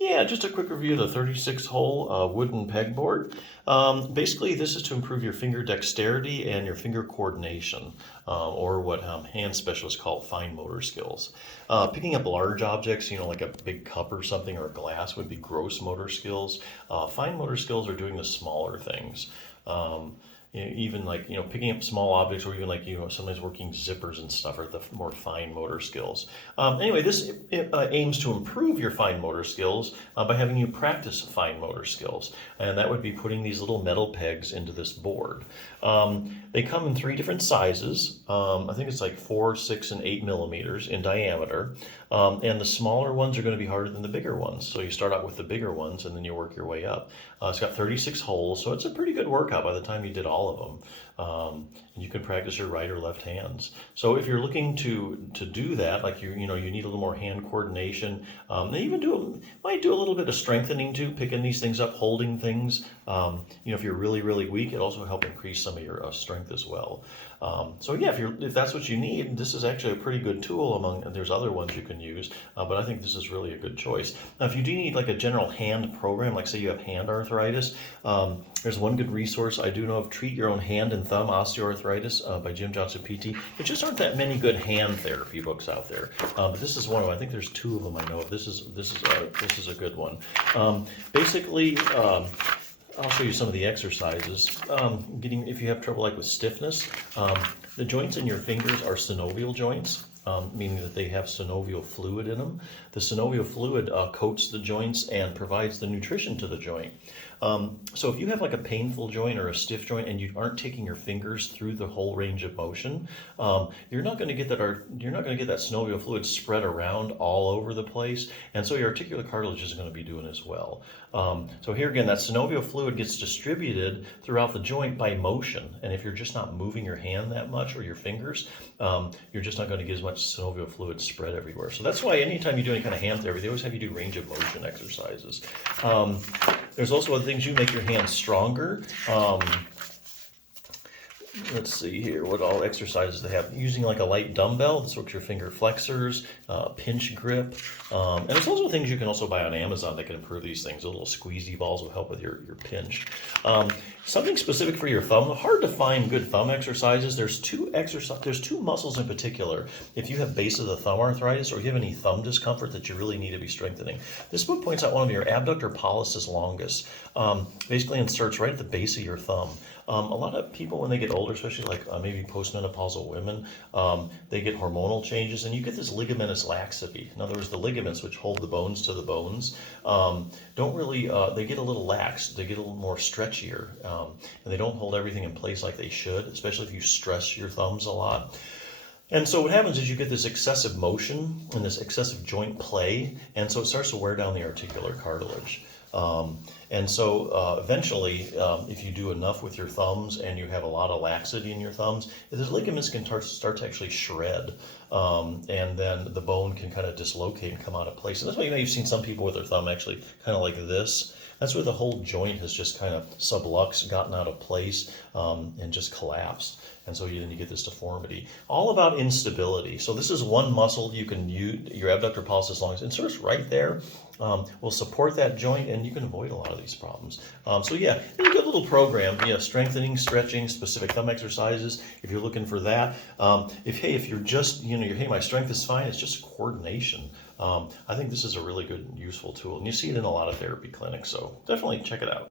Yeah, just a quick review of the 36-hole wooden pegboard. Basically, this is to improve your finger dexterity and your finger coordination, or what hand specialists call fine motor skills. Picking up large objects, like a big cup or something or a glass, would be gross motor skills. Fine motor skills are doing the smaller things. Even like picking up small objects, or even like sometimes working zippers and stuff are the more fine motor skills. Anyway, this aims to improve your fine motor skills by having you practice fine motor skills, and that would be putting these little metal pegs into this board. They come in 3 different sizes. I think it's like 4, 6, and 8 millimeters in diameter, and the smaller ones are going to be harder than the bigger ones. So you start out with the bigger ones, and then you work your way up. It's got 36 holes, so it's a pretty good workout by the time you did all of them. And you can practice your right or left hands. So if you're looking to do that, like you need a little more hand coordination. They even might do a little bit of strengthening too, picking these things up, holding things. If you're really, really weak, it also help increase some of your strength as well. So yeah, if that's what you need, this is actually a pretty good tool there's other ones you can use, but I think this is really a good choice. Now, if you do need like a general hand program, like say you have hand arthritis, there's one good resource I do know of, Treat Your Own Hand and Thumb Osteoarthritis by Jim Johnson PT. There just aren't that many good hand therapy books out there, but this is one of them. I think there's 2 of them I know of. This is a good one. Basically. I'll show you some of the exercises. If you have trouble like with stiffness, the joints in your fingers are synovial joints, meaning that they have synovial fluid in them. The synovial fluid coats the joints and provides the nutrition to the joint. So if you have like a painful joint or a stiff joint and you aren't taking your fingers through the whole range of motion, you're not going to get that synovial fluid spread around all over the place, and so your articular cartilage is going to be doing as well. So here again, that synovial fluid gets distributed throughout the joint by motion, and if you're just not moving your hand that much or your fingers, you're just not going to get as much synovial fluid spread everywhere. So that's why anytime you do any kind of hand therapy, they always have you do range of motion exercises. There's also other things you make your hands stronger. Let's see here, what all exercises they have. Using like a light dumbbell, this works your finger flexors, pinch grip. And there's also things you can also buy on Amazon that can improve these things. The little squeezy balls will help with your pinch. Something specific for your thumb. Hard to find good thumb exercises. There's 2 muscles in particular. If you have base of the thumb arthritis or you have any thumb discomfort that you really need to be strengthening. This book points out one of your abductor pollicis longus. Basically inserts right at the base of your thumb. A lot of people when they get older, especially like maybe postmenopausal women, they get hormonal changes, and you get this ligamentous laxity. In other words, the ligaments which hold the bones to the bones don't really, they get a little lax, they get a little more stretchier, and they don't hold everything in place like they should, especially if you stress your thumbs a lot. And so what happens is you get this excessive motion and this excessive joint play, and so it starts to wear down the articular cartilage. And so eventually, if you do enough with your thumbs and you have a lot of laxity in your thumbs, those ligaments can start to actually shred, and then the bone can kind of dislocate and come out of place. And that's why you've seen some people with their thumb actually kind of like this. That's where the whole joint has just kind of sublux, gotten out of place, and just collapsed. And so then you get this deformity. All about instability. So this is one muscle you can use, your abductor pollicis longus, inserts right there. Will support that joint, and you can avoid a lot of these problems. So yeah, it's a good little program. Yeah, strengthening, stretching, specific thumb exercises. If you're looking for that, if you're just my strength is fine. It's just coordination. I think this is a really good, useful tool, and you see it in a lot of therapy clinics. So definitely check it out.